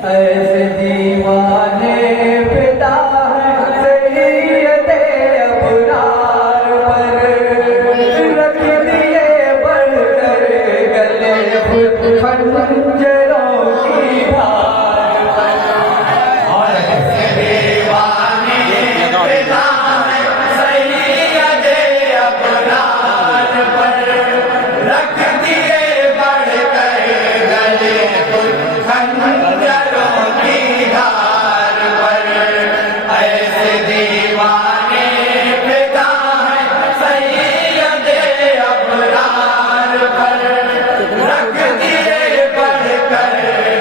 ऐसे दीवाने फिदा हैं सैयदे अबरार पर, रख दिए बढ़कर गले खंजरों की धार पर। और ऐसे दीवाने फिदा हैं सैयदे अबरार पर, रख दिए बढ़कर गले खंजरों की धार पर। ऐसे दीवाने फिदा हैं सैयदे अबरार पर, रख दिए बढ़कर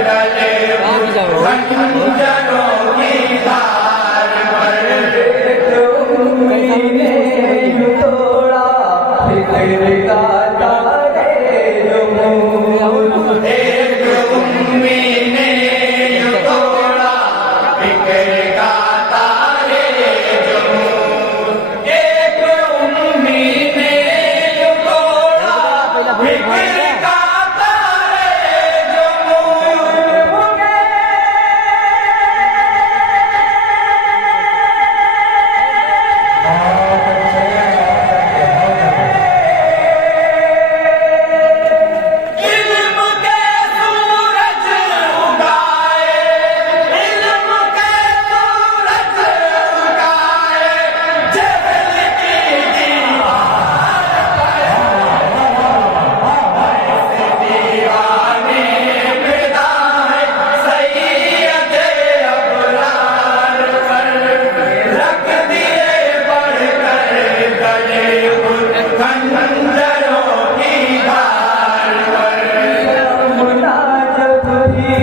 गले खंजरों की धार पर। तुमने यूं तोड़ा फिक्र का तारे जुमून, एक उम्मी ने यूं तोड़ा फिक्र का तारे जुमून, एक उम्मी ने यूं तोड़ा फिक्र का तारे जुमून। इल्म के सूरज उगाए, इल्म के सूरज उगाए, जहल की दीवार पर। ऐसे दीवाने फिदा हैं सैयदे अबरार पर, रख दिए बढ़कर गले खंजरों की धार पर। यमुना जब भी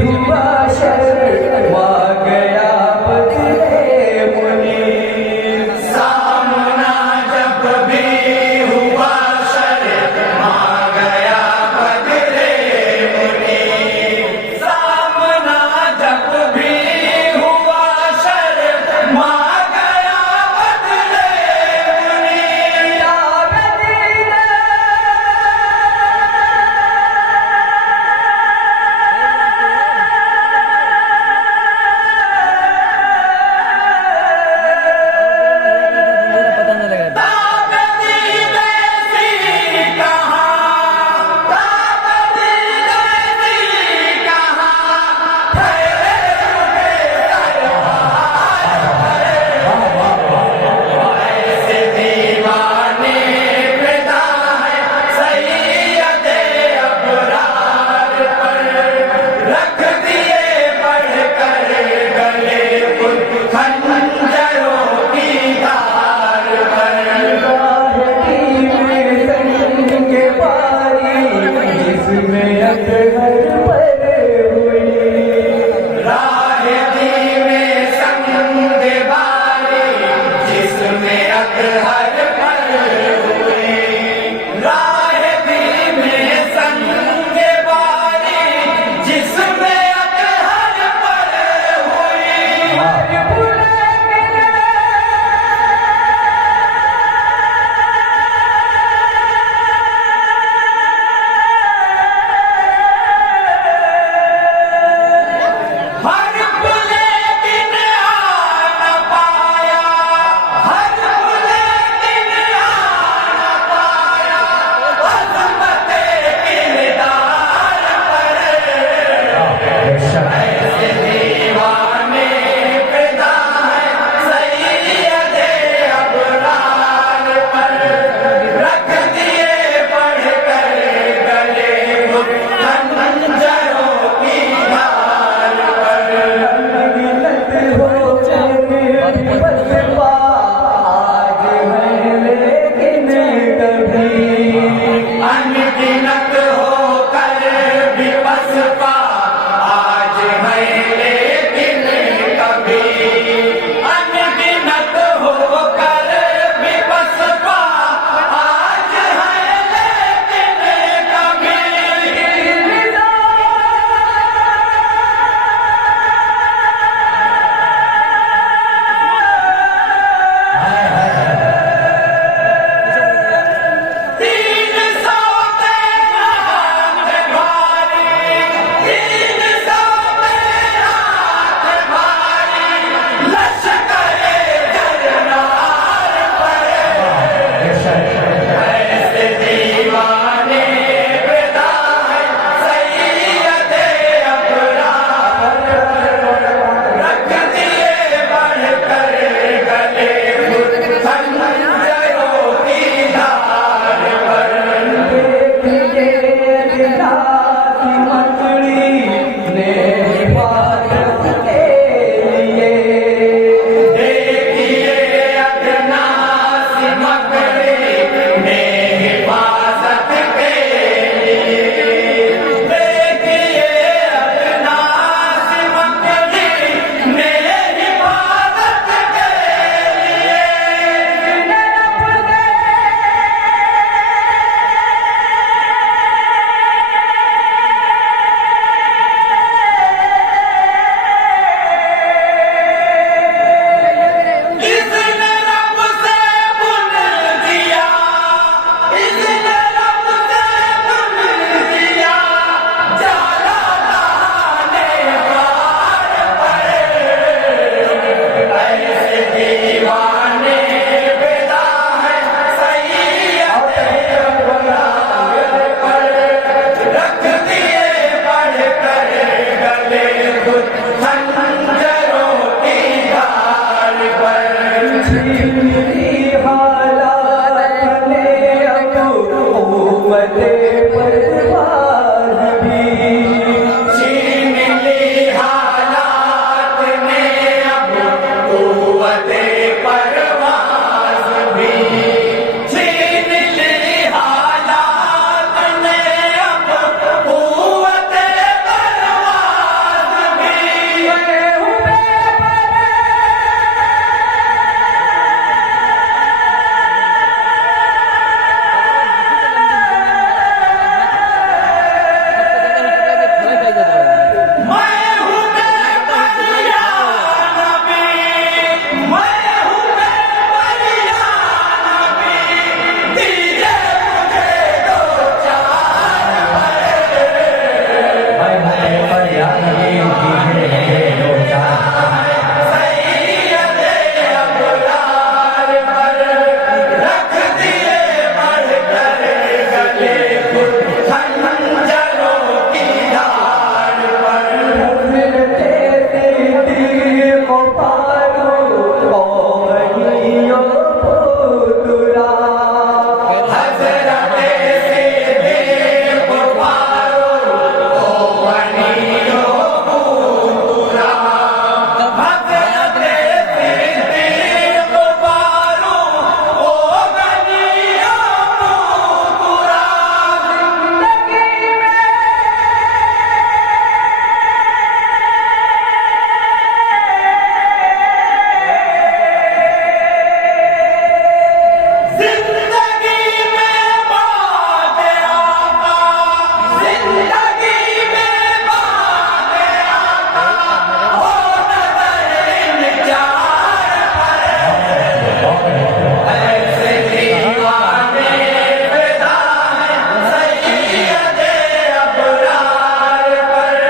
हुआ शर्मा गया बदले मुनीर, सामना जब भी हुआ शर्मा गया बदले मुनीर, सामना जब भी हुआ शर्मा गया बदले मुनीर। या मदीना पता नहीं लगा। ताबदी जैसी कहाँ, ताबदी जैसी कहाँ, ठहरे रुके सरहार पर। ऐसे दीवाने फिदा हैं सैयदे अबरार पर, रख दिए बढ़कर गले खंजरों की धार पर। के बारी जिसमें अकबर पर हुई, राह दी में संग बारी जिसमें अकबर पर हुई, राह दी में संग बारी जिसमें अकबर पर हुई। हर बुलेटिन आ न पाया, हर बुलेटिन आ न पाया, अज़मते किरदार पर। ऐसे दीवाने फिदा हैं सैयदे अबरार पर, रख दिए बढ़कर गले खंजरों की धार पर। अनगिनत हो चले बसपा आज है लेकिन कभी, अनगिनत होकर भी बसपा आज है लेकिन कभी, अनगिनत होकर भी बसपा आज है लेकिन कभी। हालात ने अब उम्मते परवाज़ भी छीन ली हालात ने अब कुव्वते परवाज़ भी छीन ली हालात ने अब कुव्वते परवाज़ भी मैं हूँ बेपरिया नबी मैं हूँ बेपरिया नबी दीजिए मुझे दो चार मैं हूँ बेपरिया नबी दीजिए मुझे दो चार सैयदे अबरार पर रख दिए बढ़कर गले खंजरों की धार पर मिलते तीर को पारो कौनियों पुतरा हज़रत सिद्दीक़ को पारो कौनियों पुतरा हज़रत सिद्दीक़ को पारो कौनियों पुतरा जिंदगी में बात आका जिंदगी में बात आका हो नज़र चार ऐसे दीवाने फिदा हैं सैयदे अबरार पर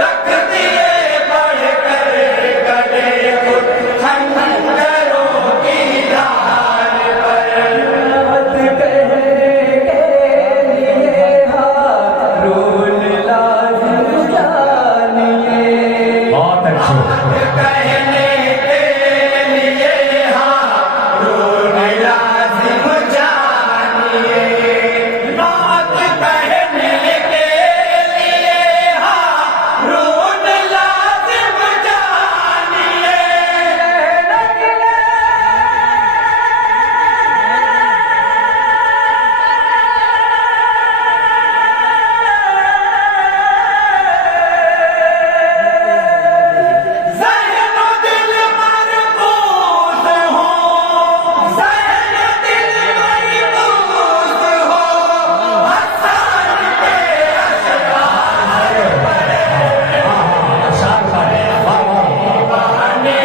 रख दिए बढ़कर गले खुद खंजरों की धार पर मत कहने के लिए हारून लाज़िम जानिए बहुत अच्छे कहने के लिए हारून लाज़िम जानिए बात कहने के लिए हारून लाज़िम जानिए ज़हन दिल मरकूज़ हो ज़हन दिल मरकूज़ हो हसन के अशआर दीवाने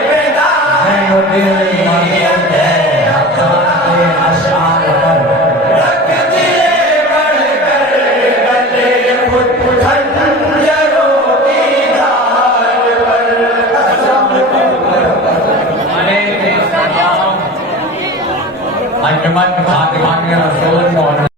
फिदा हैं सैयदे अबरार पर रख दिए बढ़कर गले खुद खंजरों की धार पर अंजुमन खातिमान रसूल